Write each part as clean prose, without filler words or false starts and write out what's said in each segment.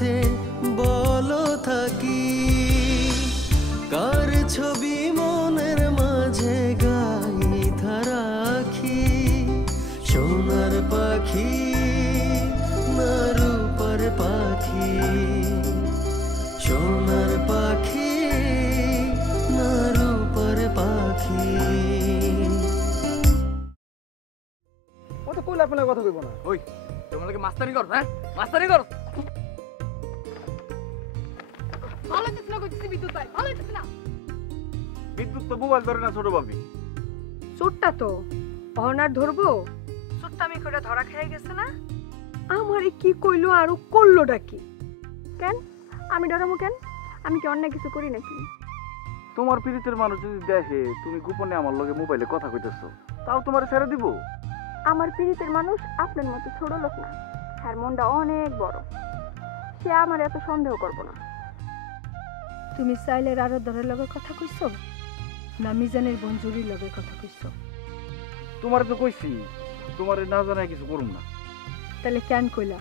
সাথে বলো থাকি, কার ছবি মনের মাঝে গাইথা রাখি। সোনার পাখি না রূপার পাখি, সোনার পাখি না রূপার পাখি। ও তো কইলা পেলা কথা কইব না। ওই তোমরা কি মাস্তানি কর? হ্যাঁ মাস্তানি কর। ভালো হচ্ছে না কইছি বিদ্যুৎ ভাই, ভালো হচ্ছে না। বিদ্যুৎ তো মোবাইল ধরে না ছোট ভাবি। চোরটা তো অহনার ধরবো, চোরটা আমি করে ধরা খেয়ে গেছে না। আমারে কি কইলো আর করলোটা কি? কেন আমি ডরামো কেন? আমি কি অন্য কিছু করি নাকি? তোমার পীড়িতের মানুষ যদি দেখে তুমি গোপনে আমার লগে মোবাইলে কথা কইতেছো, তাও তোমারে ছেড়ে দিব? আমার পীড়িতের মানুষ আপনার মতো ছোট লোক না, তার মনটা অনেক বড়, সে আমার এত সন্দেহ করবো না। তুমি চাইলে আরাধ্যার লগে কথা কইছো না মিজানের বঞ্জুরির লগে কথা কইছো? তোমারে তো কইছি তোমারে না জানাই কিছু করুম না। তাহলে কেন কইলা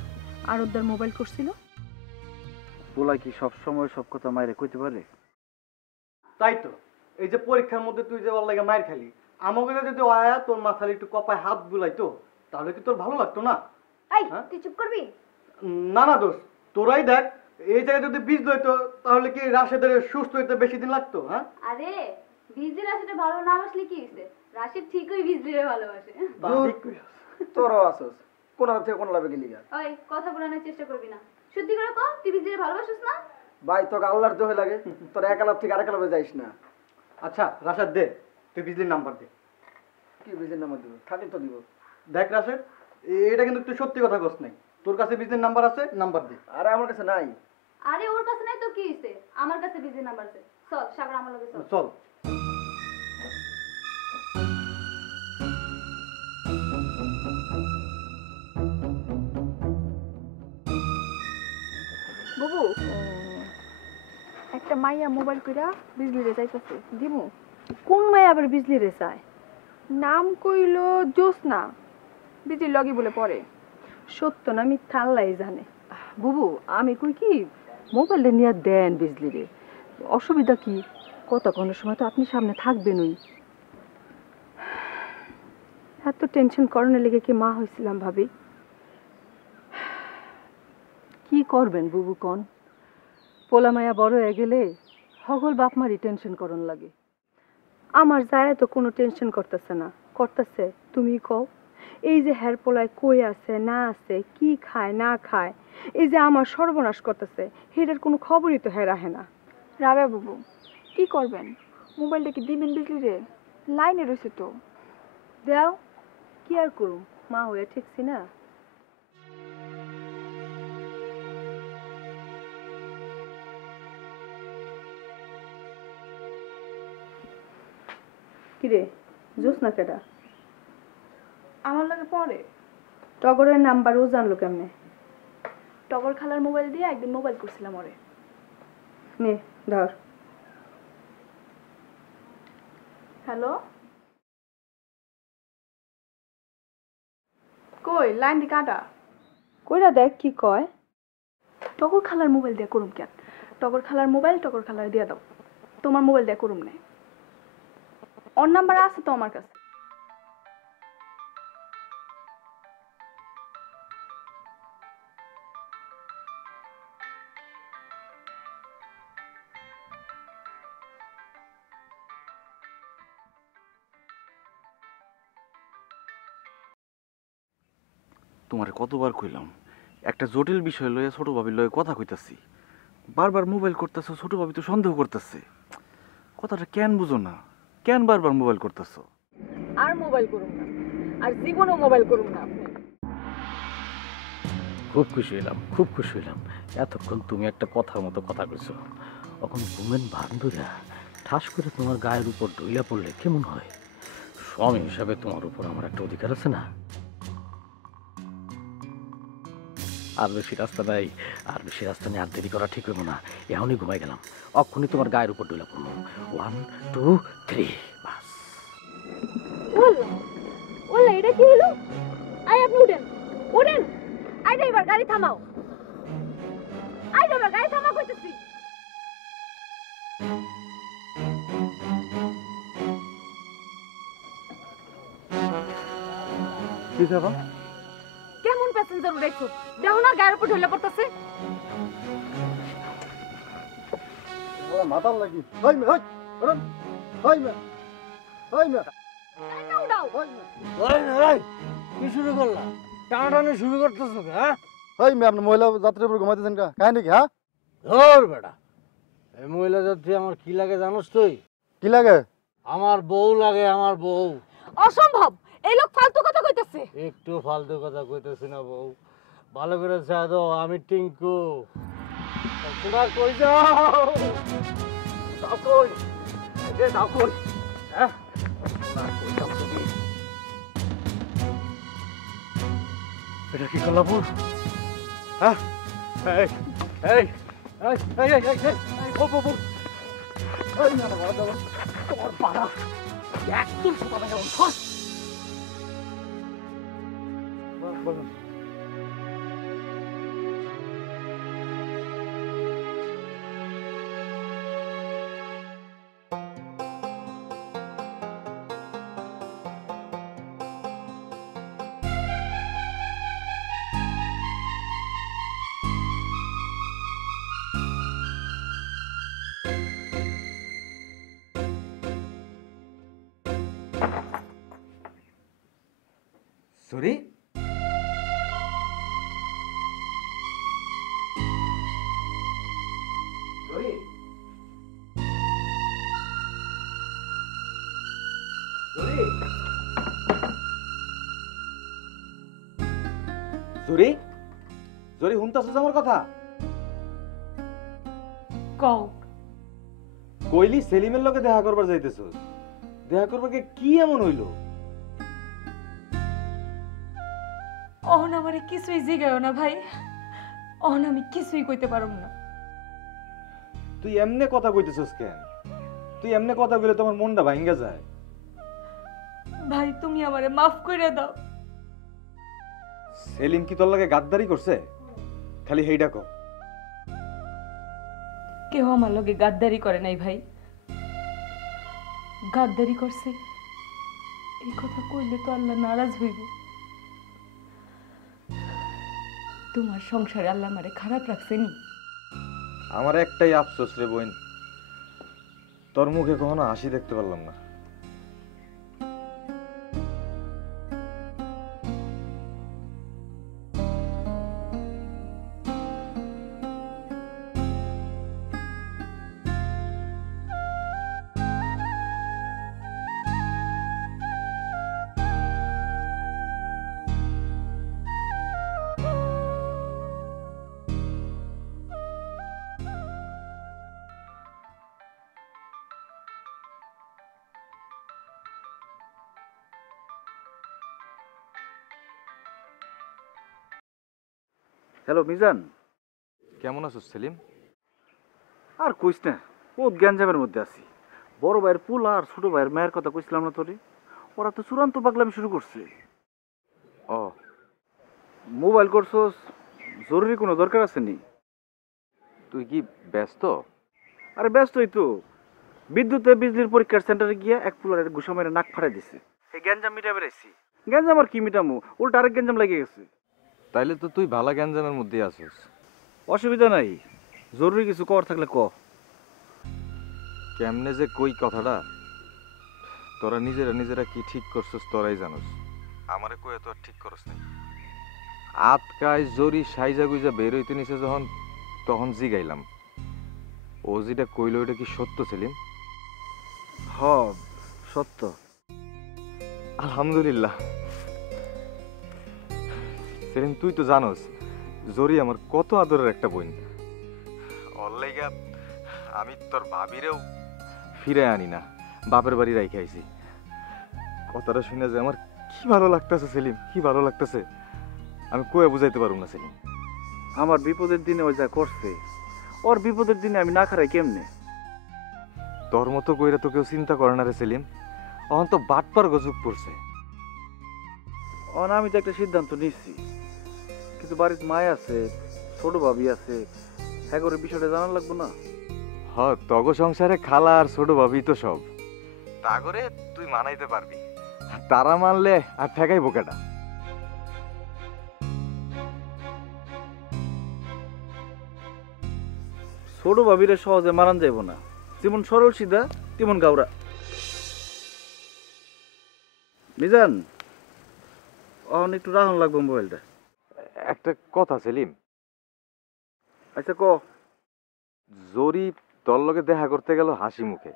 আরাধ্যার মোবাইল করছিল? বলাই কি সব সময় সব কথা মাইরে কইতে পারে? তাই তো, এই যে পরীক্ষার মধ্যে তুই যে ওর লাগে মাইর খালি, আমাকে যদি আয়া তোর মাথায় একটু কপায় হাত বুলাইতো তাহলে কি তোর ভালো লাগতো না? এই তুই চুপ করবি? না না দোষ, তোরাই দেখ এই জায়গায় যদি বীজ লইতো তাহলে কি রাশেদের সুস্থ হইতে বেশি দিন লাগতো? হ্যাঁ আরে বিজলি রাশিটা ভালো না বাসলে কি হইছে? রাশি ঠিকই বিজলিরে ভালোবাসে। তোরও আসস কোন থেকে কোন লাভে গেলি গা? ওই কথা বলানোর চেষ্টা করবি না, সত্যি করে কও তুই বিজলিরে ভালোবাসিস না? ভাই তোকে আল্লাহর দোহে লাগে, তোর এক লাভ থেকে আরেক লাভে যাইস না। আচ্ছা রাশেদ দে, তুই বিজলির নাম্বার দে। কি বিজলির নাম্বার দিব? খালি তো দিব। দেখ রাশেদ, এটা কিন্তু তুই সত্যি কথা কস নাই, তোর কাছে বিজলির নাম্বার আছে, নাম্বার দে। আরে আমার কাছে নাই। আরে ওর কাছে নাই তো কি হইছে? আমার কাছে বিজলির নাম্বার আছে। চল সাগর আমার লগে চল। চল। বুবু একটা মাইয়া মোবাইল কইরা বিজলিরে চাইতেছে, দিমু? কোন মাইয়া আবার বিজলিরে চায়? নাম কইলো জ্যোৎস্না, বিজলির লগি বলে পড়ে। সত্য না মিথ্যা আল্লাহই জানে। বুবু আমি কই কি মোবাইলটা নিয়ে দেন বিজলিরে, অসুবিধা কি? কতক্ষণের সময় তো আপনি সামনে থাকবেনই। এত টেনশন করানোর লেগে কি মা হয়েছিলাম ভাবি? কি করবেন বুবু কন? পোলা মায়া বড় হয়ে গেলে সকল বাপ মারই টেনশন করন লাগে। আমার যায় তো কোনো টেনশন করতেছে না, করতেছে তুমি কও। এই যে হের পোলায় কই আছে না আছে, কি খায় না খায়, এই যে আমার সর্বনাশ করতেছে, হেটার কোনো খবরই তো হের আহে না। রাবে বাবু কি করবেন? মোবাইলটা কি দিবেন বিজলিরে? লাইনে রয়েছে তো। দেও, কি আর করুম, মা হয়ে ঠিকছি না। কিরে জ্যোৎস্না কেডা? আমার লাগে পরে টগরের নাম্বার ও জানলো কেমনে? টগর খালার মোবাইল দিয়ে একদিন মোবাইল করছিলাম ওরে। নে ধর। হ্যালো, কই লাইন দি কাটা? কইরা দেখ কি কয়। টগর খালার মোবাইল দিয়ে করুম কেন? টগর খালার মোবাইল টগর খালার দিয়ে দাও, তোমার মোবাইল দিয়ে করুম না। ওর নাম্বার আছে তো আমার কাছে। তোমারে কতবার কইলাম একটা জটিল বিষয় লয়ে ছোট ভাবির লয়ে কথা কইতাছি, বারবার মোবাইল করতেছো, ছোট ভাবি তো সন্দেহ করতেছে। কথাটা কেন বুঝো না? কেন বারবার মোবাইল করতেছো? আর মোবাইল করুম না, আর জীবনও মোবাইল করুম না। আপনি খুব খুশি হইলাম, খুব খুশি হইলাম। এতক্ষণ তুমি একটা কথার মতো কথা কইছো। এখন ঘুমেন বান্ধবীরা ঠাস করে তোমার গায়ের উপর ডইলা পড়লে কেমন হয়? স্বামী হিসাবে তোমার উপর আমার একটা অধিকার আছে না? আর বেশি রাস্তা নাই, আর বেশি রাস্তা নিয়ে আর দেরি করা ঠিক হইব না। এখনই ঘুমাই গেলাম, অক্ষণই তোমার গায়ের উপর ডইলা পড়বো। 1 2 3 বাস। ওলা এটা কি হলো? আই আপনি উঠেন, উঠেন। আই ড্রাইভার গাড়ি থামাও। আই রে গাড়ি থামা কইতেছি। কি যাবা কেমন প্যাসেঞ্জার উড়াইছো? দেখো না গায়ের উপর ঢলে পড়তেছে। ওরা মাথার লাগি হই মে হই ওরন হই মে হই মে উড়াও। কি শুরু করলা? টানাটানি শুরু করতেছো হ্যাঁ? হই মে আপনি মহিলা যাত্রীর উপর ঘুমাইতেছেন কা কাহিনী কি হ্যাঁ ধর বেটা, এই মহিলা যাত্রী আমার কি লাগে জানোস তুই? কি লাগে আমার বউ লাগে, আমার বউ। অসম্ভব, এই লোক ফালতু কথা কইতেছে। একটু ফালতু কথা কইতেছি না বউ, ভালো করে চা দাও। আমি টিঙ্কু। তোমরা কই যাও? যাও কই? এ যাও কই? হ্যাঁ, তোমরা কই যাও তুমি? এটা কি কলাপুর? হ্যাঁ, এই এই এই এই এই এই এই বউ বউ বউ। এই না বাবা দাও, তোর পাড়া একদম সুতা ভেঙে ফস। বলুন sorry sorry sorry sorry sorry শুনতাছস আমার কথা? কও কইলি সেলিমের লগে দেখা করবার যাইতেছস। দেখা করবার কি এমন হইলো? অহন আমারে কিছুই জিগায়ও না ভাই, অহন আমি কিছুই কইতে পারুম না। তুই এমনে কথা কইতেছস কেন? তুই এমনে কথা কইলে তোমার মনটা ভাঙ্গা যায়। ভাই তুমি আমারে মাফ কইরা দাও। সেলিম কি তোর লাগে গাদ্দারি করছে? খালি হেইডা কও। কেউ আমার লগে গাদ্দারি করে নাই ভাই, গাদ্দারি করছে এই কথা কইলে তো আল্লাহ নারাজ হইব। তোমার সংসারে আল্লাহ আমারে খারাপ রাখছেনি। আমার একটাই আফসোস রে বোন, তোর মুখে কখনো হাসি দেখতে পারলাম না। হ্যালো মিজান, কেমন আছো সেলিম? আর কইস না, ও গ্যাঞ্জামের মধ্যে আছি। বড় ভাইয়ের পোলা আর ছোট ভাইয়ের মায়ের কথা কইছিলাম না তোরে, ওরা তো চূড়ান্ত পাগলামি শুরু করছে। ও মোবাইল করছস, জরুরি কোনো দরকার আছে নি? তুই কি ব্যস্ত? আরে ব্যস্তই তো, বিদ্যুতে বিজলির পরীক্ষার সেন্টারে গিয়া এক পোলারের ঘুষা মেরে নাক ফাড়াই দিছে। এই গ্যাঞ্জাম মিটা বেড়াইছি। গ্যাঞ্জাম আর কি মিটামু, উল্টা আরেক গ্যাঞ্জাম লেগে গেছে। তাইলে তো তুই ভালা গ্যাঞ্জামের মধ্যে আছিস। অসুবিধা নাই, জরুরি কিছু কর থাকলে ক। কেমনে যে কই কথাটা, তোরা নিজেরা কি ঠিক করছস তোরাই জানোস। আমারে কই তো আর ঠিক করস নাই। আতকায় জরি সাইজা গুইজা বের হইতে নিছে যখন, তখন জিগাইলাম ও যেটা কইলো এটা কি সত্য সেলিম? হ সত্য। আলহামদুলিল্লাহ। সেলিম তুই তো জানোস জরি আমার কত আদরের একটা বোন। ওর লাইগা আমি তোর ভাবিরেও ফিরে আনি না, বাপের বাড়ি রাইখে আইছি। কথাটা শুনে যে আমার কি ভালো লাগতেছে সেলিম, কি ভালো লাগতেছে, আমি কয়ে বুঝাইতে পারব না সেলিম। আমার বিপদের দিনে ওই যা করছে, ওর বিপদের দিনে আমি না খারাই কেমনে? তোর মতো কইরা তো কেউ চিন্তা করে না রে সেলিম। অহন তো বাটপার গজুক পড়ছে। আমি তো একটা সিদ্ধান্ত নিচ্ছি, কিন্তু বাড়ির মায় আছে, ছোট ভাবি আছে, হ্যাঁ করে বিষয়টা জানার লাগবো না? হ তগ সংসারে খালা আর ছোট ভাবি তো সব তা করে তুই মানাইতে পারবি, তারা মানলে আর ঠেকাই বোকাটা। ছোট ভাবিরে সহজে মারান যাইব না, যেমন সরল সিধা তেমন গাওরা। মিজান, অন একটু রাহন লাগবো মোবাইলটা। একটা কথা সেলিম, আচ্ছা ক। জরিপ তোর লগে দেখা করতে গেল হাসি মুখে,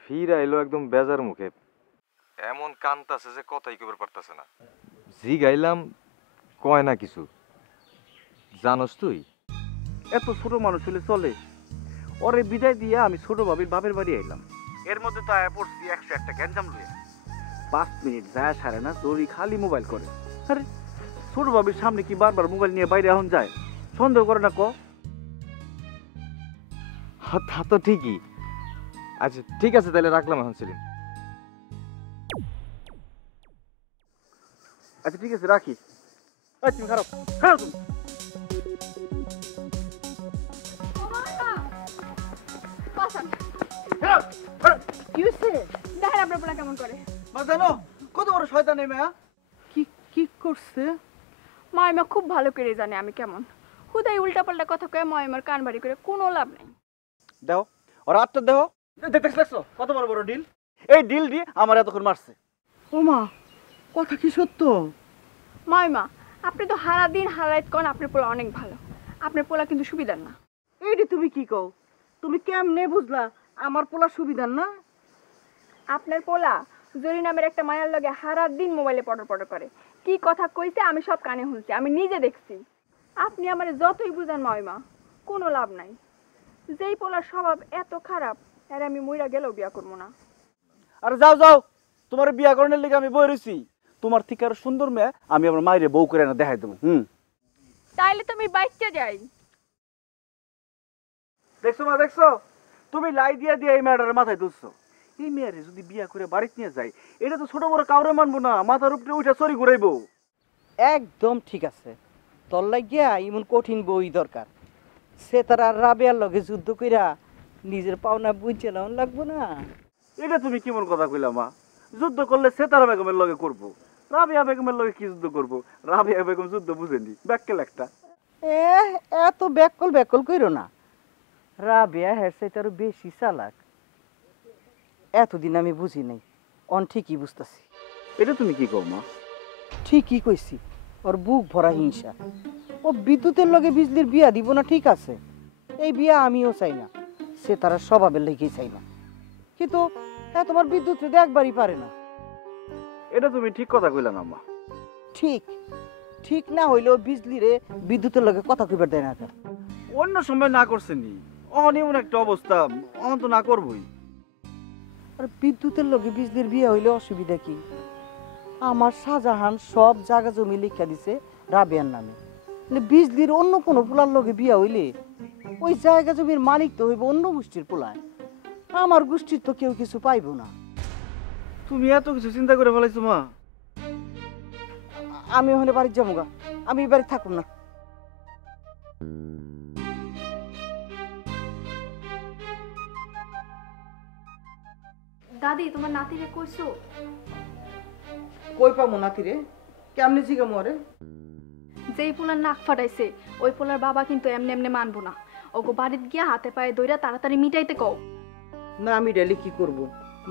ফির আইলো একদম বেজার মুখে, এমন কান্তাছে যে কথাই কইবার পারতাছে না। জি গাইলাম কয় না কিছু। জানোস তুই এত ছোট মানুষ হলে চলে? ওরে বিদায় দিয়ে আমি ছোট ভাবির বাপের বাড়ি আইলাম, এর মধ্যে তো আয়া পড়ছি 101টা গ্যাঞ্জাম লইয়া। 5 মিনিট যায় সারে না, জরি খালি মোবাইল করে। আরে ছোট ভাবির সামনে কি বারবার মোবাইল নিয়ে বাইরে এখন যায়? সন্দেহ করে না ক? তা তো ঠিকই। আচ্ছা ঠিক আছে তাহলে রাখলাম এখন সেলিম। আচ্ছা ঠিক আছে রাখি। এই তুমি খারাপ খারাপ তুমি। দেখেন আপনার পোলা কেমন করে। মা জানো কত বড় শয়তান এই মেয়া? কি কি করছে? মাইমা খুব ভালো করে জানে আমি কেমন। হুদাই উল্টা পাল্টা কথা কয়ে মাইমার কান বাড়ি করে কোনো লাভ নাই। দেও ওর আটটা দেও। দেখছো কত বড় বড় ডিল? এই ডিল দিয়ে আমার এতক্ষণ মারছে। ওমা, কথা কি সত্য? মাইমা আপনি তো হারা দিন হারাইত কন আপনার পোলা অনেক ভালো, আপনার পোলা কিন্তু সুবিধার না। এইটি তুমি কি কও? তুমি কেমনে বুঝলা আমার পোলা সুবিধার না? আপনার পোলা জরি নামের একটা মায়ার লগে হারা দিন মোবাইলে পটর পটর করে। কি কথা কইছে আমি সব কানে শুনছি, আমি নিজে দেখছি। আপনি আমার যতই বুঝান মাইমা কোনো লাভ নাই। যেই পোলার স্বভাব এত খারাপ আর আমি মইরা গেলেও বিয়া করবো না। আরে যাও যাও, তোমার বিয়া করানোর লেগে আমি বই রইছি। তোমার থেকে আরো সুন্দর মেয়ে আমি আমার মায়ের বউ করে না দেখাই দেবো। তাইলে তুমি বাইচে যাই। দেখছো মা দেখছো, তুমি লাই দিয়া দিয়ে এই মেয়েটার মাথায় তুলছো। এই মেয়েরে যদি বিয়া করে বাড়িতে নিয়ে যায়, এটা তো ছোট বড় কাউরে মানবো না, মাথার উপরে উঠে চরি ঘুরাইবো। একদম ঠিক আছে, তোর লাগিয়া এমন কঠিন বই দরকার। সে তারা রাবেয়ার লগে যুদ্ধ কইরা নিজের পাওনা বুঝে লাউন লাগবো না। এটা তুমি কেমন কথা কইলা মা? যুদ্ধ করলে সেতারা বেগমের লগে করবো, রাবিয়া বেগমের লগে কি যুদ্ধ করবো? রাবিয়া বেগম যুদ্ধ বুঝেনি, ব্যাককেল একটা। এত ব্যাকল ব্যাকল কইরো না। রাবেয়া হের চাইতে আরো বেশি চালাক। এতদিন আমি বুঝি নাই, অন ঠিকই বুঝতেছি। এটা তুমি কি কও মা? ঠিকই কইছি, ওর বুক ভরা হিংসা। ও বিদ্যুতের লগে বিজলির বিয়া দিব না ঠিক আছে, এই বিয়া আমিও চাই না, সে তারা স্বভাবের লেগেই চাই না। কিন্তু তোমার বিদ্যুৎ একবারই পারে না। এটা তুমি ঠিক কথা কইলা না মা। ঠিক ঠিক না হইলেও বিজলিরে বিদ্যুতের লগে কথা কইবার দেয় না। অন্য সময় না করছেনি, অন এমন একটা অবস্থা, অন তো না করবই। আর বিদ্যুতের লগে বিজলির বিয়া হইলে অসুবিধা কি? আমার শাহজাহান সব জায়গা জমি লিখা দিছে রাবেয়ার নামে। বিজলির অন্য কোনো পোলার লগে বিয়া হইলে ওই জায়গা জমির মালিক তো হইব অন্য গোষ্ঠীর পোলায়। আমার গোষ্ঠীর তো কেউ কিছু পাইব না। তুমি এত কিছু চিন্তা করে ফেলাইছো মা? আমি ওখানে বাড়ির যাবো গা, আমি এই বাড়ি থাকুন না। দাদি তোমার নাতিরে কইছো? কই পাবো নাতিরে? কেমনে জিগামো আরে? যেই পোলার নাক ফাটাইছে ওই পোলার বাবা কিন্তু এমনি এমনি মানবো না। ওগো বাড়িতে গিয়া হাতে পায়ে দইরা তাড়াতাড়ি মিটাইতে কও। না আমি ডেলি কি করব?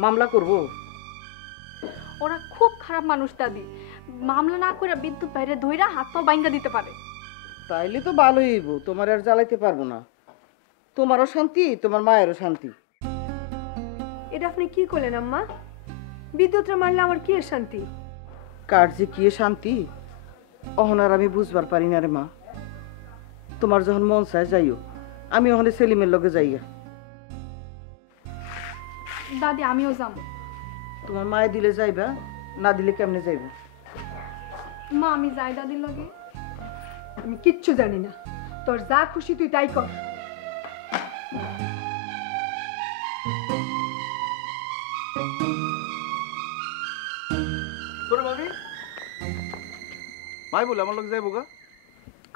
মামলা করব? ওরা খুব খারাপ মানুষ দাদি, মামলা না করে বিদ্যুৎ বাইরে ধইরা হাত পা বাইঙ্গা দিতে পারে। তাইলে তো ভালোই হইব, তোমার আর জ্বালাইতে পারবো না। তোমারও শান্তি, তোমার মায়েরও শান্তি। এটা আপনি কি করলেন আম্মা? বিদ্যুৎটা মারলে আমার কি শান্তি? কার যে কি শান্তি অহন আর আমি বুঝবার পারি না রে মা। তোমার যখন মন চায় যাইও, আমি ওখানে সেলিমের লগে যাইয়া। দাদি আমিও যাবো। তোমার মায়ে দিলে যাইবা, না দিলে কেমনে যাইবা? মা আমি যাই দাদির লগে। আমি কিচ্ছু জানি না, তোর যা খুশি তুই তাই কর। তোরে ভাবি মাই বলে আমার লোক যাইবো গা।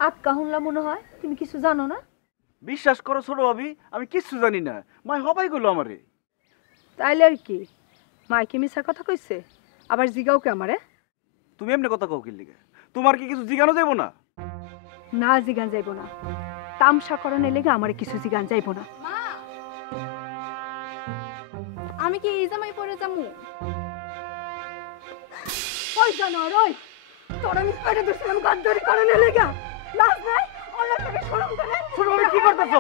আটকা হুনলা মনে হয়, তুমি কিছু জানো না? বিশ্বাস করো ছোট ভাবি, আমি কিচ্ছু জানি না। মাই হবাই গেলো আমারে। তাইলে আর কি, মাইকে মিশা কথা কইছে, আবার জিগাও কে আমারে? তুমি এমনি কথা কও কি লিগে? তোমার কি কিছু জিজ্ঞানো যাইব না? না জিগান যাইব না, তামসা করণের লেগে আমারে কিছু জিগান যাইব না। মা, আমি কি এই জামাই পরে যামু? ওই জানোয়ার ওই, তোর আমি পেটে ধরছিলাম গাদ্দারি করণের লেগে, লাজ নাই? অল্লাহ তোকে শরম দেয় না? ছোট ভাবি কি করতেছো?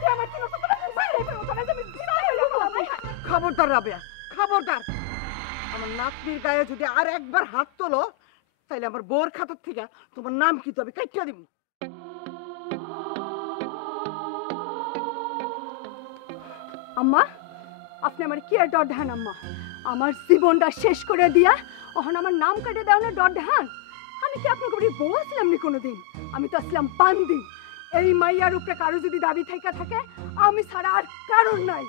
তুই আমার কি নষ্ট করে বাইরে বেরো, তোরা যাবি খবরদার রাবেয়া, খবরদার। আমার নাতনির গায়ে যদি আর একবার হাত তোলো, তাইলে আমার বউর খাতার থেকে তোমার নাম কি তবে কাইটা দিব। আম্মা, আপনি আমার কি আর ডর দেখান আম্মা? আমার জীবনটা শেষ করে দিয়া এখন আমার নাম কাটে দেওয়া না ডর দেখান? আমি কি আপনার বাড়ির বউ আসলাম নি কোনোদিন? আমি তো আসলাম বান্দি। এই মাইয়ার উপরে কারো যদি দাবি থাইকা থাকে, আমি ছাড়া আর কারোর নাই।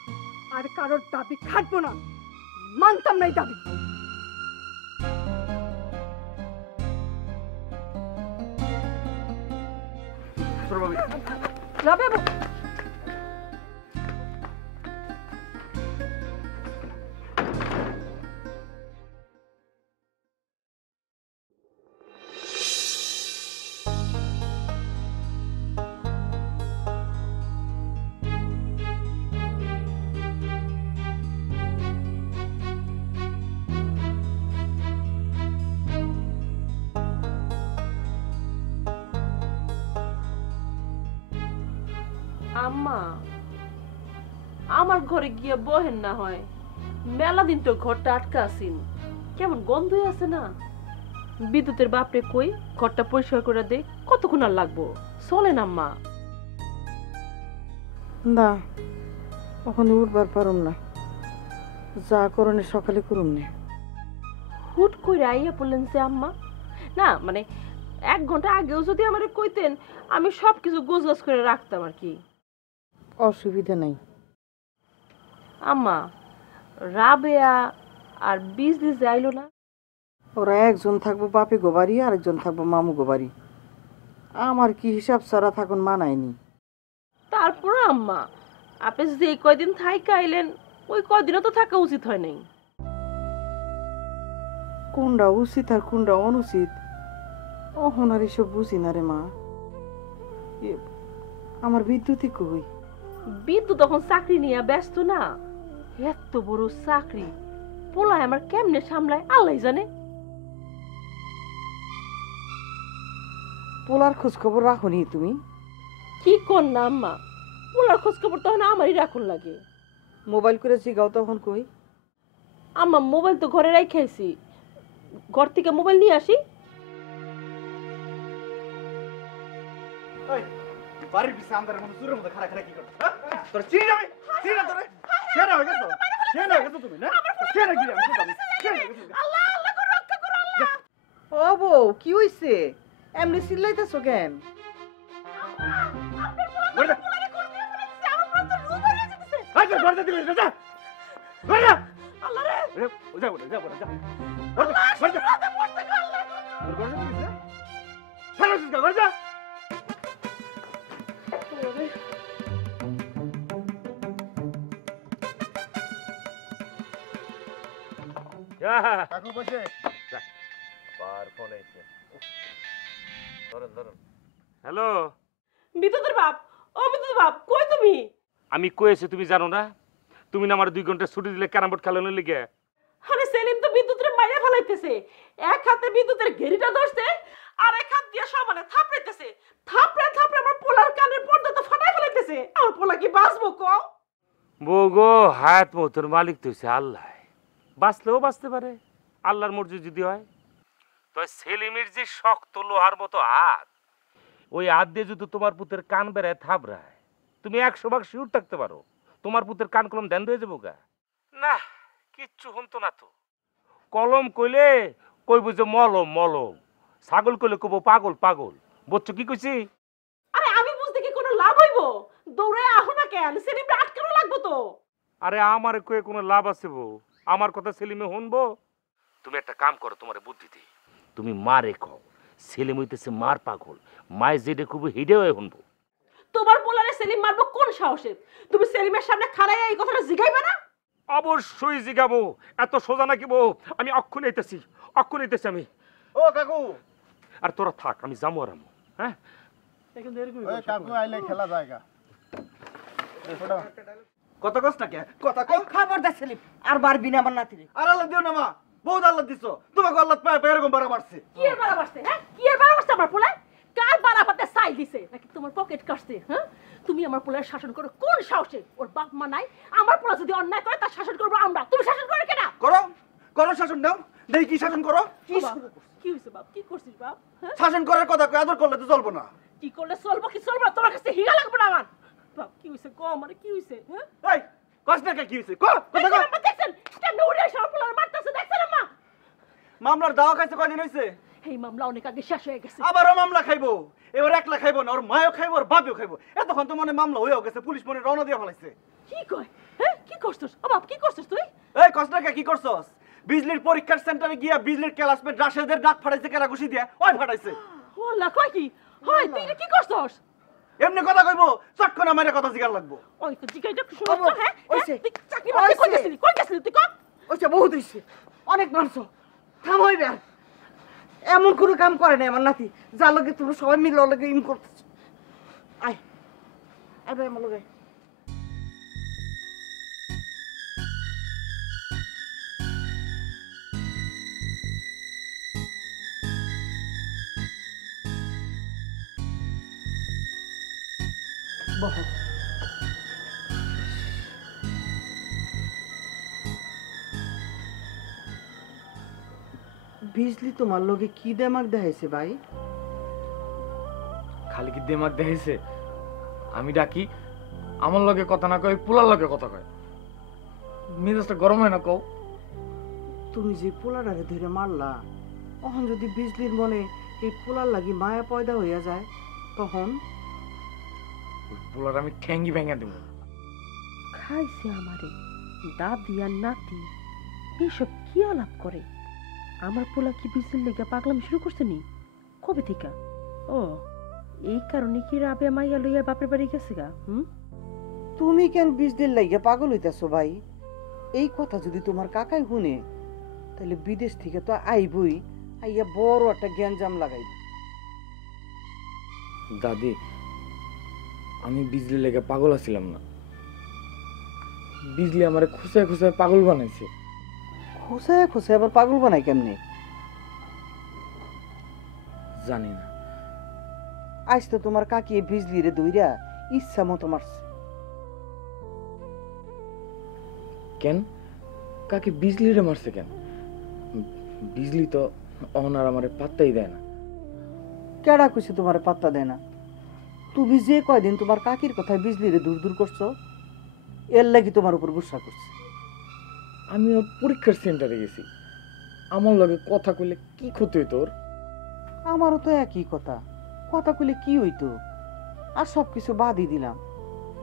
আর কারোর দাবি খাটবো না, মানতাম নাই দাবি। ছোট ভাবি রাবে আম্মা, আমার ঘরে গিয়ে বহেন না হয়, মেলা দিন তো ঘরটা আটকা আছেন, কেমন গন্ধ আছে না? বিদ্যুতের বাপরে কই ঘরটা পরিষ্কার করে দে, কতক্ষণ আর লাগবো? চলেন আম্মা। না, ওখানে উঠবার পারুম না, যা করণে সকালে করুম না। হুট করে আইয়া পড়লেন যে আম্মা? না মানে 1 ঘন্টা আগেও যদি আমারে কইতেন, আমি সবকিছু গোছগাছ করে রাখতাম আর কি। অসুবিধা নাই। আম্মা, রাবেয়া আর বিজলি যাইলো না? ওরা একজন থাকবো বাপে গোবারি, আরেকজন থাকবো মামু গোবারি। আমার কি হিসাব ছাড়া থাকুন মানায়নি। তারপর আম্মা, আপনি যে এই কয়দিন থাইকা আইলেন, ওই কয়দিনও তো থাকা উচিত হয় নাই। কোনটা উচিত আর কোনটা অনুচিত অহন আর এসব বুঝি না রে মা। আমার বিদ্যুৎই কই? বিদ্যুৎ তখন চাকরি নিয়ে ব্যস্ত না। এত বড় চাকরি পোলায় আমার কেমনে সামলায় আল্লাহ জানে। পোলার খোঁজ খবর রাখনি তুমি? কি কর না আম্মা, পোলার খোঁজ খবর তখন আমারই রাখুন লাগে। মোবাইল করে জিগাও তখন কই? আম্মা, মোবাইল তো ঘরে রাখাইছি, ঘর থেকে মোবাইল নিয়ে আসি। বাড়ির পিছে আন্দারের মধ্যে চুরের মধ্যে খাড়া খাড়া কি করছো? তোর চিনি যাবে, চিনি না তোরে। কেন হয়ে গেছো? কেন হয়ে গেছো তুমি না? কেন কি আমি জানি? কেন হয়ে গেছো? আল্লাহ আল্লাহ করে রক্ষা করো আল্লাহ। ও বউ, কি হইছে? এমনি চিল্লাইতেছো কেন? বড় আই তো বড় দিবি যা। বড় আল্লাহ রে, যা বড় যা বড় যা। বড় বড় যা। বড় যা কি? ছাড়ো সিসকা বড় যা। কাকু বসে বার ফোন আইছে। ধরেন ধরেন। হ্যালো, বিদ্যুতের বাপ, ও বিদ্যুতের বাপ, কই তুমি? আমি কইছি তুমি জানো না? তুমি না আমার 2 ঘন্টা ছুটি দিলে ক্যারাম বোর্ড খেলানোর লিগে। আরে সেলিম তো বিদ্যুতের মাইরা ফেলাইতেছে, এক হাতে বিদ্যুতের ঘেরিটা ধরছে আর এক হাত দিয়ে সমানে থাপড়াইতেছে। থাপড়ে থাপড়ে আমার পোলার কানের পর্দা তো ফাটাই ফেলাইতেছে। আমার পোলা কি বাঁচবো কও? বগো, হায়াত মৌতের মালিক তো হইছে আল্লাহ। বাঁচলেও বাঁচতে পারে, আল্লাহর মর্জি যদি হয়। তো সেলিমের যে শক্ত লোহার মতো হাত, ওই হাত দিয়ে যদি তোমার পুতের কান বেড়ায় থাবড়ায়, তুমি 100 ভাগ শিওর থাকতে পারো তোমার পুতের কান কলম ধ্যান হয়ে যাবো গা। না, কিচ্ছু হতো না তো। কলম কইলে কইব যে মলম মলম, ছাগল কইলে কইব পাগল পাগল। বুঝছো কি কইছি? আরে আমি বুঝতে কি কোনো লাভ হইব? দৌড়ে আহো না কেন? সেলিমটা আটকানো লাগবো তো। আরে আমারে কয়ে কোনো লাভ আছে বউ? আমার কথা সেলিমে শুনবো? তুমি একটা কাম করো, তোমার বুদ্ধি দি, তুমি মারে কও সেলিম হইতেছে মার পাগল, মায় যেটা খুব হিডে হয়ে শুনবো। তোমার পোলারে সেলিম মারবো কোন সাহসে? তুমি সেলিমের সামনে খাড়াইয়া এই কথাটা জিগাইবে না? অবশ্যই জিগাবো। এত সোজা নাকি বউ? আমি অক্ষুণ আইতেছি আমি। ও কাকু, আর তোরা থাক, আমি যাবো আর আমো। হ্যাঁ কাকু আইলে খেলা জায়গা কথা কস না কে? কথা কো। খবর দে সেলিম, আর মারবি না আমার নাতিরে। আর আল্লাহ দিও না মা, বহুত আল্লাহ দিছো। তোমাকে আল্লাহ পায় এরকম বাড়া মারছে। কি এর বাড়া বাড়ছে? হ্যাঁ কি এর বাড়া বাড়ছে আমার পোলায়? কার বাড়া পাতে সাই দিছে নাকি তোমার পকেট কাটছে? হ্যাঁ তুমি আমার পোলার শাসন করো কোন সাহসে? ওর বাপ মা নাই, আমার পোলা যদি অন্যায় করে তার শাসন করবো আমরা। তুমি শাসন করো কেন? করো করো শাসন দাও, দেখি কি শাসন করো। কি হইছে বাপ? কি করছিস বাপ? হ্যাঁ শাসন করার কথা কই, আদর করলে তো চলবো না। কি করলে চলবো কি চলবো? তোমার কাছে হিগা লাগবে না আমার। বাপ কি হইছে কো আমারে, কি হইছে? হ্যাঁ এই কস না কে, কি হইছে কো, কথা কো। আম্মা দেখছেন কেমনে উড়ে এসে আমার পোলার মারতাছে? দেখছেন আম্মা? মামলার দাওয়া খাইছে কয়দিন হইছে? এই মামলা অনেক আগে শেষ হয়ে গেছে। আবারও মামলা খাইবো। এবার একলা খাইবো না, ওর মায়ও খাইবো, ওর বাপেও খাইবো। এতক্ষণ তো মনে মামলা হয়েও গেছে, পুলিশ মনে রওনা দিয়ে ফেলাইছে। কি কয়? হ্যাঁ কি করছস? ও বাপ কি করছস তুই? এই কস না কে, কি করছস? বিজলির পরীক্ষার সেন্টারে গিয়া বিজলির ক্লাসমেট রাশেদের দাঁত ফাটাইছে, কেরা ঘুষি দিয়া ওই ফাটাইছে। ওলা কয় কি? হয় তুই এটা কি করছস? এমনি কথা কইবো, চটকনা মাইরা কথা জিগার লাগবো। ওই তো জিগাইটা শুনো তো। হ্যাঁ ওইছে। তুই চাকরি বাকরি কই গেছিলি? কই গেছিলি তুই? কই ওইসে বহুত হইছে, অনেক মারছো, থাম হইবে আর। এমন কোনো কাম করে না আমার নাতি, যার লগে তোমরা সবাই মিলে ওর লগে ইম করতেছ। আয় আয় ভাই আমার লগে। বহ। বিজলি তোমার লগে কি দেমাক দেখাইছে ভাই? খালি কি দেমাক দেখাইছে? আমি ডাকি আমার লগে কথা না কয়, পোলার লগে কথা কয়। মেজাজটা গরম হয় না কও? তুমি যে পোলাটারে ধরে মারলা, তখন যদি বিজলির মনে এই পোলার লাগি মায়া পয়দা হইয়া যায়, তখন ওই পোলার আমি ঠ্যাঙ্গি ভেঙে দেব। খাইছে আমারে দাদি আর নাতি, এসব কি আলাপ করে? আমার পোলা কি বিজলির লেগে পাগলামি শুরু করছে নি? কবে থেকে? ও এই কারণে কি রাবে মাইয়া লইয়া বাপের বাড়ি গেছে গা? তুমি কেন বিজলির লাগিয়া পাগল হইতাছো ভাই? এই কথা যদি তোমার কাকাই শুনে, তাহলে বিদেশ থেকে তো আইবই, আইয়া বড় একটা গ্যাঞ্জাম লাগাইব। দাদি, আমি বিজলি লেগে পাগল আছিলাম না। বিজলি আমারে খুশায় খুশায় পাগল বানাইছে। খোসায় খোসায় আবার পাগল বানাই কেমনে? জানি না। আজ তো তোমার কাকি বিজলি রে দইরা ইচ্ছা মতো মারছে। কেন? কাকে বিজলিরে মারছে কেন? বিজলি তো অনার আমারে পাত্তাই দেয় না। কেডা কইছে তোমার পাত্তা দেয় না? তুমি যে কয়দিন তোমার কাকির কথায় বিজলিরে দূর দূর করছো, এর লাগি তোমার উপর গুসা করছে। আমি ওর পরীক্ষার সেন্টারে গেছি, আমার লগে কথা কইলে কি ক্ষতি হইতো ওর? আমারও তো একই কথা, কথা কইলে কি হইতো? আর সবকিছু বাদই দিলাম।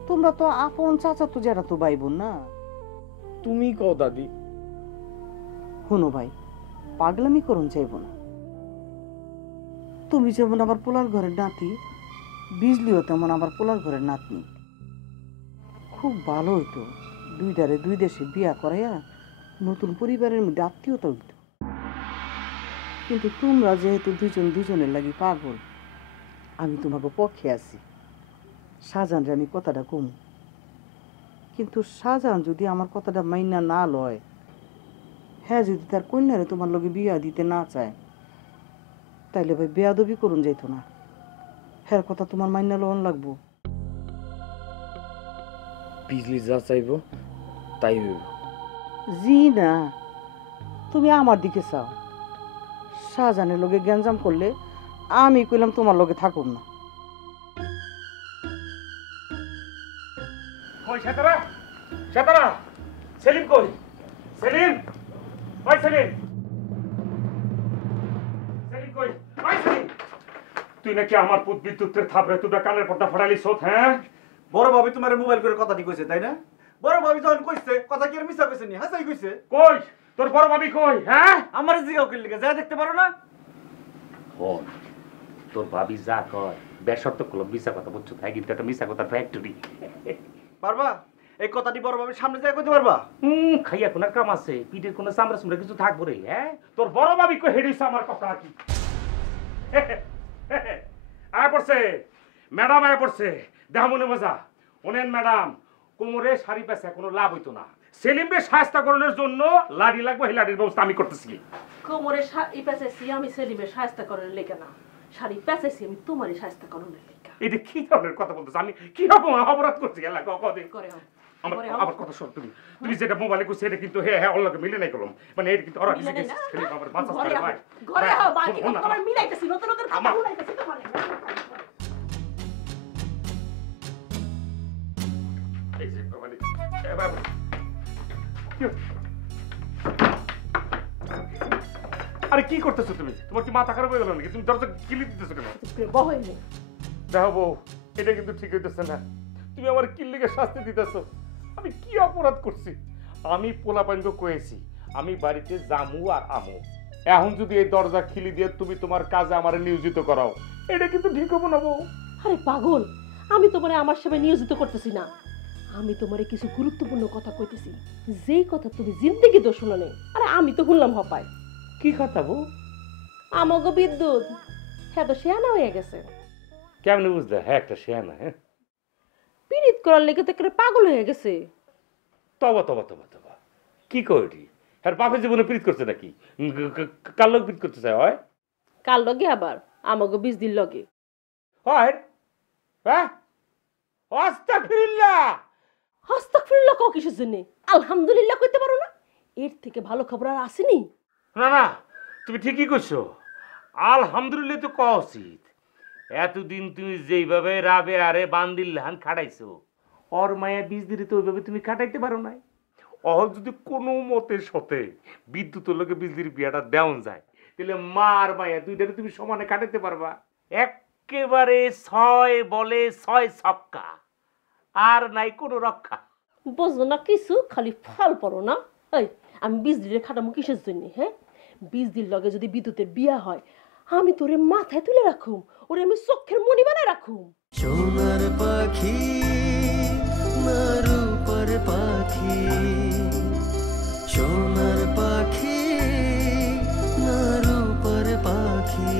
তোমরা তো আপন চাচা তো যারা তো ভাই বোন না। তুমি কও দাদি। শোনো ভাই, পাগলামি করুন চাইব না। তুমি যেমন আমার পোলার ঘরের নাতি, বিজলিও তেমন আমার পোলার ঘরের নাতনি। খুব ভালো হইতো দুইটারে দুই দেশে বিয়া করাইয়া নতুন পরিবারের মধ্যে আত্মীয়তা হইত। কিন্তু তোমরা যেহেতু দুজন দুজনের লাগি পাগল, আমি তোমাকে পক্ষে আছি। শাহজাহানরে আমি কথাটা কম, কিন্তু শাহজাহান যদি আমার কথাটা মাইনা না লয়, হ্যাঁ যদি তার কন্যারে তোমার লগে বিয়া দিতে না চায়, তাইলে ভাই বেয়াদবি করুন যাইত না। হ্যাঁ কথা তোমার মাইনা লন লাগবো। বিজলি যা চাইব তাই হইব। জি না, তুমি আমার দিকে চাও। শাহজাহানের লগে গ্যাঞ্জাম করলে আমি কইলাম তোমার লগে থাকুম না। কই সেতারা? সেতারা, সেলিম কই? সেলিম, ওই সেলিম, সেলিম কই? ওই সেলিম, তুই নাকি আমার পুত বিদ্যুতের থাপড়ে তুই কানের পর্দা ফাটালি সোত? হ্যাঁ, বড় ভাবি তোমার মোবাইল করে কথাটি কইছে তাই না? বড় ভাবি যখন কইছে কথা কি আর মিছা কইছে নি? হাসাই কইছে। কই তোর বড় ভাবি কই? হ্যাঁ, আমার জিগাও কি লিখে যা দেখতে পারো না? তোর ভাবি যা কয় বেশর্ত করলো মিশা কথা বুঝছো তাই কিন্তু একটা মিশা কথার ফ্যাক্টরি। পারবা এই কথাটি বড় ভাবির সামনে যায় কইতে পারবা? খাইয়া কোনার কাম আছে, পিঠের কোনো চামড়া চামড়া কিছু থাকবো রে। হ্যাঁ তোর বড় ভাবি কই হেডিস আমার কথা কি আয় পড়ছে ম্যাডাম, আয় পড়ছে দেহ মনে মজা। ওনেন ম্যাডাম, কোমরে শাড়ি পেছে কোনো লাভ হইতো না, সেলিমকে শায়েস্তা করানোর জন্য লাড়ি লাগবে, এই লাড়ির ব্যবস্থা আমি করতেছি। কোমরে শাড়ি পেঁচাইছি আমি সেলিমের শায়েস্তা করার লেগে না, শাড়ি পেঁচাইছি আমি তোমারই শায়েস্তা করানোর লেগে। এটা কি ধরনের কথা বলতেছ? আমি কি অপরাধ করছি? আমার কথা শোন, তুমি যেটা মোবাইলে করছো এটা কিন্তু হ্যাঁ ওর লগে মিলে নাই করলাম, মানে এটা কিন্তু ওরা কিছু সেলিম আমার বাঁচা করে ভাই ঘরে হও বাকি তোমার মিলাইতেছি, নতুন নতুন কথা বলাইতেছি তোমারে। এই যে মানে এ বাবা আরে কি করতেছো তুমি? তোমার কি মাথা খারাপ হয়ে গেল নাকি? তুমি দরজা কিলি দিতেছো কেন? বহেনি দেখো বউ, এটা কিন্তু ঠিক হইতেছে না। তুমি আমার কি লিগে শাস্তি দিতেছো? আমি কি অপরাধ করছি? আমি পোলাপাইনকে কয়েছি আমি বাড়িতে জামু আর আমু, এখন যদি এই দরজা খিলি দিয়ে তুমি তোমার কাজে আমার নিয়োজিত করাও, এটা কিন্তু ঠিক হবো না বউ। আরে পাগল, আমি তোমারে আমার সেবায় নিয়োজিত করতেছি না, আমি তোমারে কিছু গুরুত্বপূর্ণ কথা কইতেছি, যেই কথা তুমি জিন্দেগি তো শুনো নেই। আরে আমি তো শুনলাম হপায়। কি কথা বউ? আমাগো বিদ্যুৎ হ্যাঁ তো শেয়ানা হয়ে গেছে। কেমনে বুঝলে? হ্যাঁ একটা শেয়ানা। হ্যাঁ পিরিত করার লেগে তো একটা পাগল হয়ে গেছে। তবা তবা তবা তবা কি করি? হ্যাঁ বাপের জীবনে প্রীত করছে নাকি? কার লোক প্রীত করতে চায়? হয় কার লগে আবার আমাগো 20 দিন লগে হয়। হ্যাঁ আস্তাগফিরুল্লাহ। আস্তাগফিরুল্লাহ কও কিসের জন্য? আলহামদুলিল্লাহ কইতে পারো না? এর থেকে ভালো খবর আর আসেনি। না না তুমি ঠিকই করছো, আলহামদুলিল্লাহ তো কওয়া উচিত। এতদিন তুমি যেইভাবে রাবে আরে বান্দিল্লাহান খাটাইছো, ওর মায়া 20 দিনে তো ওইভাবে তুমি কাটাইতে পারো নাই। অহল যদি কোনো মতের সাথে বিদ্যুতের লোকে 20 দিনের বিয়াটা দেওয়া যায়, তাহলে মা আর মায়া দুইটারে তুমি সমানে কাটাইতে পারবা। একেবারে 6 বলে 6 ছক্কা, আর নাই কোনো রক্ষা। বুঝো না কিছু, খালি ফল পড়ো না। এই আমি 20 দিনের খাটামো কিসের জন্য? হ্যাঁ 20 দিন লগে যদি বিদ্যুতের বিয়া হয়, আমি তোরে মাথায় তুলে রাখুম, ওরে আমি চোখের মণি বানায় রাখুম। সোনার পাখি না রূপার পাখি, সোনার পাখি না রূপার পাখি,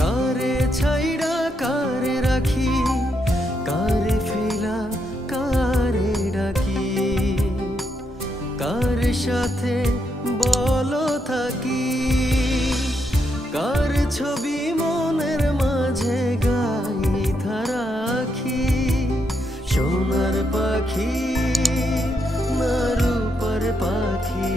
কারে ছাইড়া কারে রাখি, কারে ফেলা কারে ডাকি, কার সাথে বলো থাকি, কার ছবি মনের মাঝে গাইথা রাখি, সোনার পাখি না রূপার পাখি।